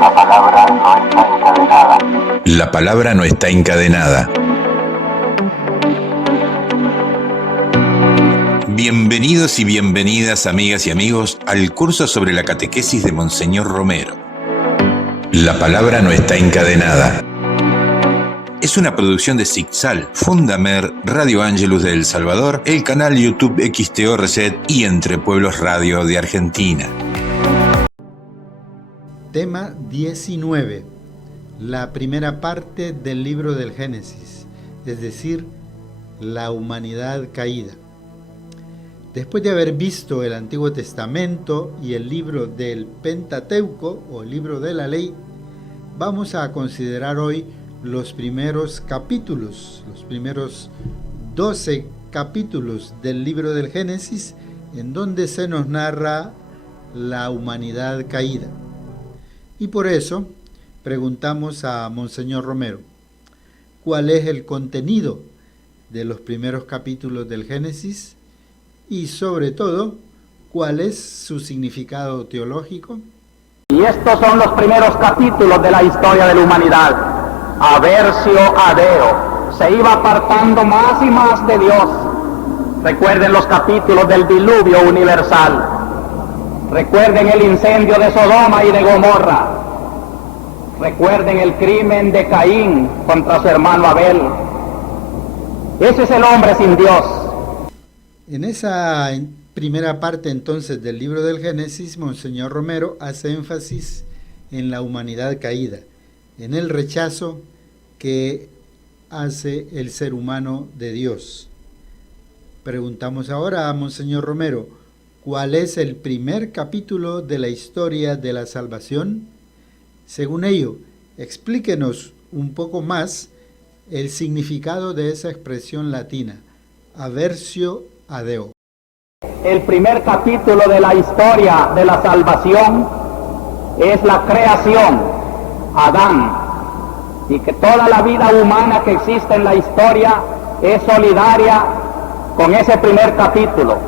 La palabra no está encadenada. La palabra no está encadenada. Bienvenidos y bienvenidas, amigas y amigos, al curso sobre la catequesis de Monseñor Romero. La palabra no está encadenada. Es una producción de Sicsal, Fundamer, Radio Ángelus de El Salvador, el canal YouTube XTO Reset y Entre Pueblos Radio de Argentina. Tema 19. La primera parte del libro del Génesis, es decir, la humanidad caída. Después de haber visto el Antiguo Testamento y el libro del Pentateuco o libro de la ley, vamos a considerar hoy los primeros capítulos, los primeros 12 capítulos del libro del Génesis, en donde se nos narra la humanidad caída. Y por eso preguntamos a Monseñor Romero, ¿cuál es el contenido de los primeros capítulos del Génesis? Y sobre todo, ¿cuál es su significado teológico? Y estos son los primeros capítulos de la historia de la humanidad. Aversio a Deo. Se iba apartando más y más de Dios. Recuerden los capítulos del diluvio universal. Recuerden el incendio de Sodoma y de Gomorra. Recuerden el crimen de Caín contra su hermano Abel. Ese es el hombre sin Dios. En esa primera parte entonces del libro del Génesis, Monseñor Romero hace énfasis en la humanidad caída, en el rechazo que hace el ser humano de Dios. Preguntamos ahora a Monseñor Romero, ¿cuál es el primer capítulo de la historia de la salvación? Según ello, explíquenos un poco más el significado de esa expresión latina, aversio a Deo. El primer capítulo de la historia de la salvación es la creación, Adán, y que toda la vida humana que existe en la historia es solidaria con ese primer capítulo.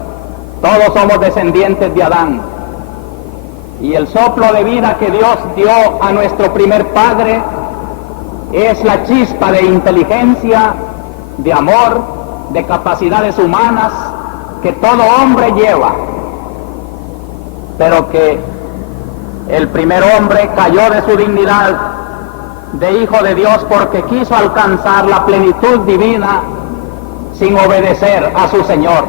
Todos somos descendientes de Adán. Y el soplo de vida que Dios dio a nuestro primer padre es la chispa de inteligencia, de amor, de capacidades humanas que todo hombre lleva, pero que el primer hombre cayó de su dignidad de hijo de Dios porque quiso alcanzar la plenitud divina sin obedecer a su Señor,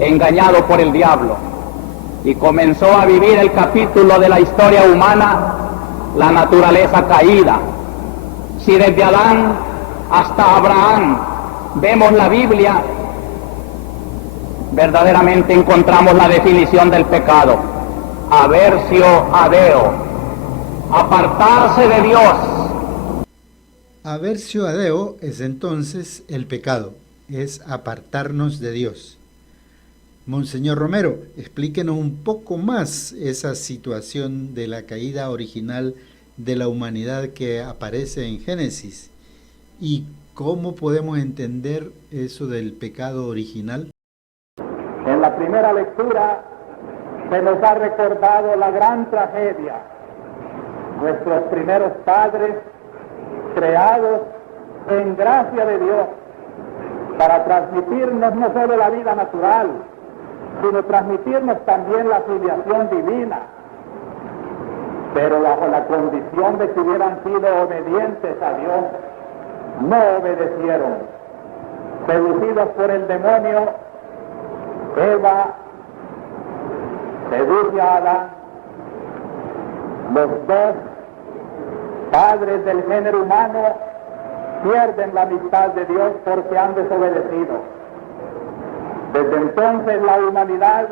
engañado por el diablo, y comenzó a vivir el capítulo de la historia humana, la naturaleza caída. Si desde Adán hasta Abraham vemos la Biblia, verdaderamente encontramos la definición del pecado: aversio a Deo, apartarse de Dios. Aversio a Deo es entonces el pecado, es apartarnos de Dios. Monseñor Romero, explíquenos un poco más esa situación de la caída original de la humanidad que aparece en Génesis y cómo podemos entender eso del pecado original. En la primera lectura se nos ha recordado la gran tragedia. Nuestros primeros padres, creados en gracia de Dios, para transmitirnos no solo la vida natural, sino transmitirnos también la filiación divina, pero bajo la condición de que hubieran sido obedientes a Dios, no obedecieron. Seducidos por el demonio, Eva seduce a Adán. Los dos padres del género humano pierden la amistad de Dios porque han desobedecido. Desde entonces la humanidad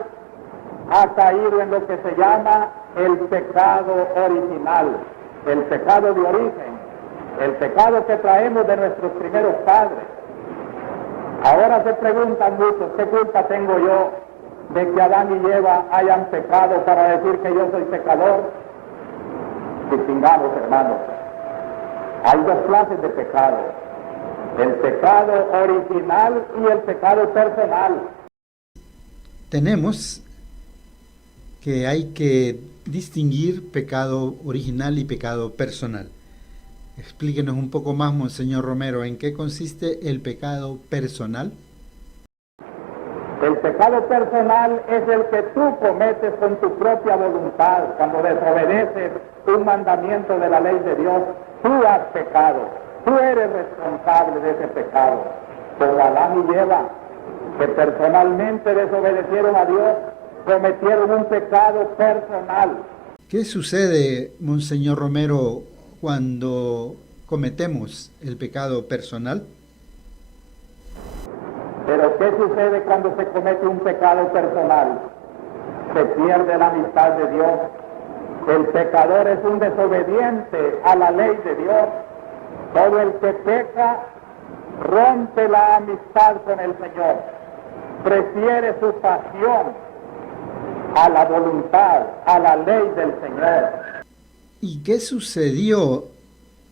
ha caído en lo que se llama el pecado original, el pecado de origen, el pecado que traemos de nuestros primeros padres. Ahora se preguntan muchos, ¿qué culpa tengo yo de que Adán y Eva hayan pecado para decir que yo soy pecador? Distingamos, hermanos, hay dos clases de pecado: el pecado original y el pecado personal. Tenemos que hay que distinguir pecado original y pecado personal. Explíquenos un poco más, Monseñor Romero, ¿en qué consiste el pecado personal? El pecado personal es el que tú cometes con tu propia voluntad. Cuando desobedeces un mandamiento de la ley de Dios, tú has pecado. Tú eres responsable de ese pecado. Como Adán y Eva, que personalmente desobedecieron a Dios, cometieron un pecado personal. ¿Qué sucede, Monseñor Romero, cuando cometemos el pecado personal? Pero ¿qué sucede cuando se comete un pecado personal? Se pierde la amistad de Dios. El pecador es un desobediente a la ley de Dios. Todo el que peca rompe la amistad con el Señor. Prefiere su pasión a la voluntad, a la ley del Señor. ¿Y qué sucedió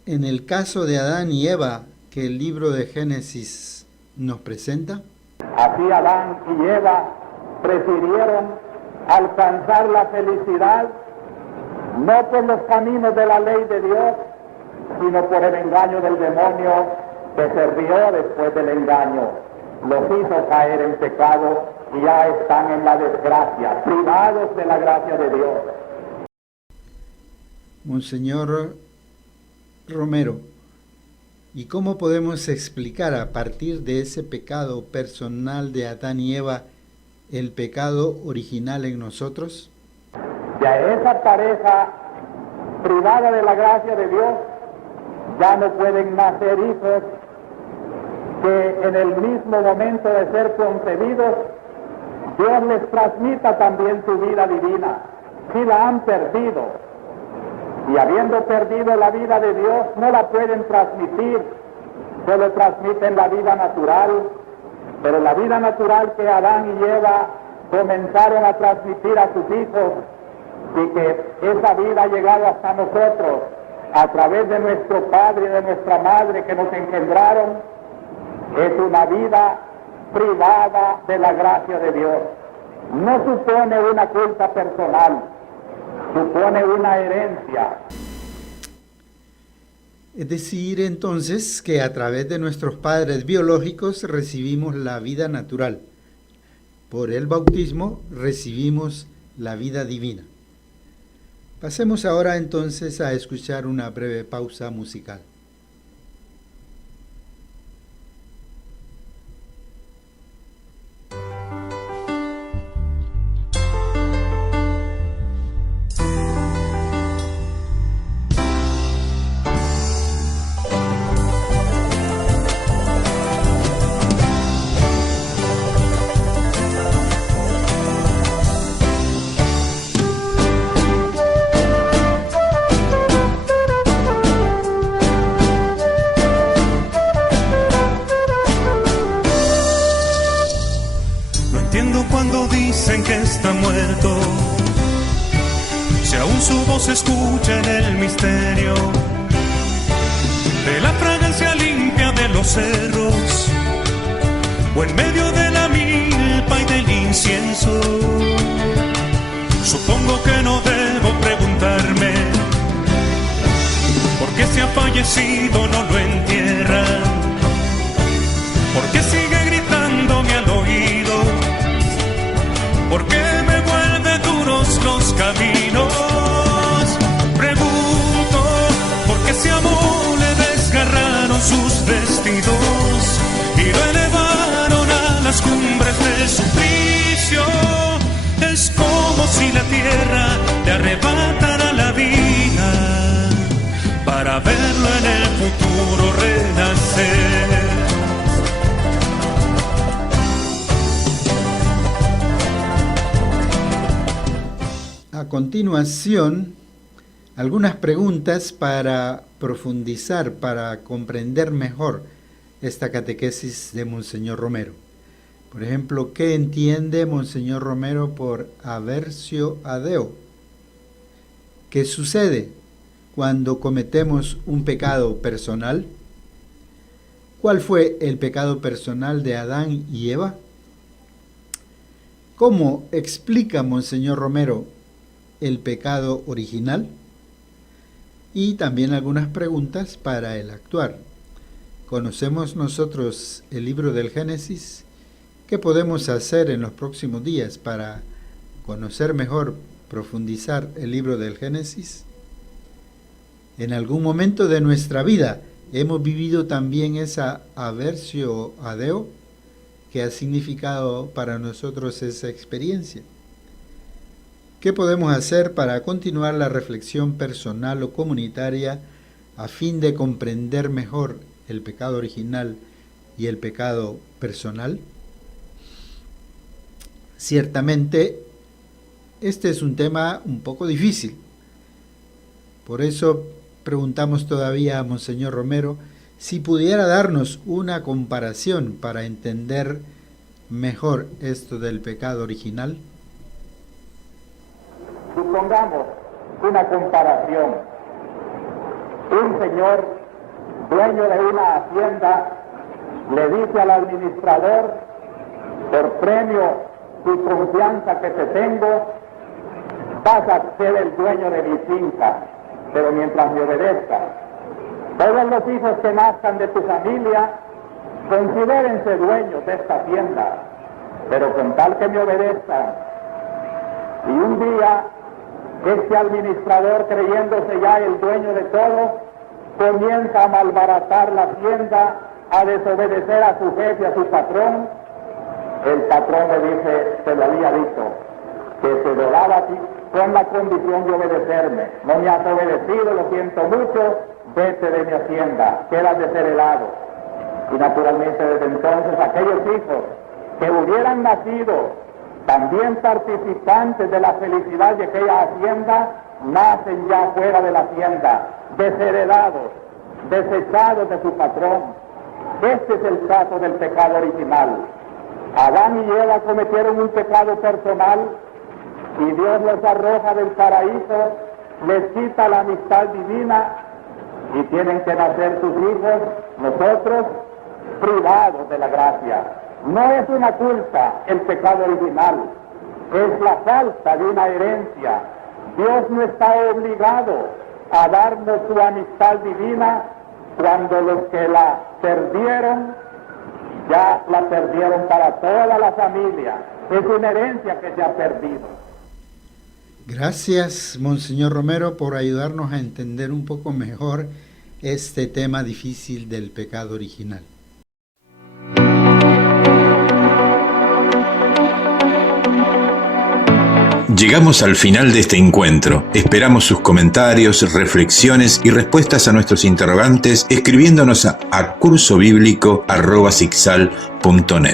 en el caso de Adán y Eva que el libro de Génesis nos presenta? Así Adán y Eva prefirieron alcanzar la felicidad no por los caminos de la ley de Dios, sino por el engaño del demonio que se rió después del engaño. Los hizo caer en pecado y ya están en la desgracia, privados de la gracia de Dios. Monseñor Romero, ¿y cómo podemos explicar a partir de ese pecado personal de Adán y Eva el pecado original en nosotros? Ya esa pareja privada de la gracia de Dios ya no pueden nacer hijos que en el mismo momento de ser concebidos Dios les transmita también su vida divina. Si la han perdido, y habiendo perdido la vida de Dios, no la pueden transmitir, solo transmiten la vida natural, pero la vida natural que Adán y Eva comenzaron a transmitir a sus hijos, y que esa vida ha llegado hasta nosotros, a través de nuestro padre y de nuestra madre que nos engendraron, es una vida privada de la gracia de Dios. No supone una culpa personal, supone una herencia. Es decir, entonces, que a través de nuestros padres biológicos recibimos la vida natural. Por el bautismo recibimos la vida divina. Pasemos ahora entonces a escuchar una breve pausa musical. Se escucha en el misterio de la fragancia limpia de los cerros o en medio de la milpa y del incienso. Supongo que no debo preguntarme por qué si ha fallecido no lo entierran, por qué sigue gritándome al oído, por qué me vuelve duros los caminos. Ese amor le desgarraron sus vestidos y lo elevaron a las cumbres del suplicio. Es como si la tierra le arrebatara la vida para verlo en el futuro renacer. A continuación, algunas preguntas para profundizar, para comprender mejor esta catequesis de Monseñor Romero. Por ejemplo, ¿qué entiende Monseñor Romero por aversio a Deo? ¿Qué sucede cuando cometemos un pecado personal? ¿Cuál fue el pecado personal de Adán y Eva? ¿Cómo explica Monseñor Romero el pecado original? Y también algunas preguntas para el actuar. ¿Conocemos nosotros el libro del Génesis? ¿Qué podemos hacer en los próximos días para conocer mejor, profundizar el libro del Génesis? En algún momento de nuestra vida hemos vivido también esa aversión a Deo. ¿Qué ha significado para nosotros esa experiencia? ¿Qué podemos hacer para continuar la reflexión personal o comunitaria a fin de comprender mejor el pecado original y el pecado personal? Ciertamente, este es un tema un poco difícil. Por eso preguntamos todavía a Monseñor Romero si pudiera darnos una comparación para entender mejor esto del pecado original. Supongamos una comparación. Un señor, dueño de una hacienda, le dice al administrador: por premio y confianza que te tengo, vas a ser el dueño de mi finca, pero mientras me obedezcas. Todos los hijos que nazcan de tu familia, considérense dueños de esta hacienda, pero con tal que me obedezcan. Y un día, este administrador, creyéndose ya el dueño de todo, comienza a malbaratar la hacienda, a desobedecer a su jefe, a su patrón. El patrón le dice: te lo había dicho, que te lo daba a ti con la condición de obedecerme. No me has obedecido, lo siento mucho, vete de mi hacienda, quedas desheredado. Y naturalmente desde entonces aquellos hijos que hubieran nacido también participantes de la felicidad de aquella hacienda, nacen ya fuera de la hacienda, desheredados, desechados de su patrón. Este es el caso del pecado original. Adán y Eva cometieron un pecado personal y Dios los arroja del paraíso, les quita la amistad divina y tienen que nacer sus hijos, nosotros, privados de la gracia. No es una culpa el pecado original, es la falta de una herencia. Dios no está obligado a darnos su amistad divina cuando los que la perdieron, ya la perdieron para toda la familia. Es una herencia que se ha perdido. Gracias, Monseñor Romero, por ayudarnos a entender un poco mejor este tema difícil del pecado original. Llegamos al final de este encuentro. Esperamos sus comentarios, reflexiones y respuestas a nuestros interrogantes escribiéndonos a cursobiblico@sicsal.net.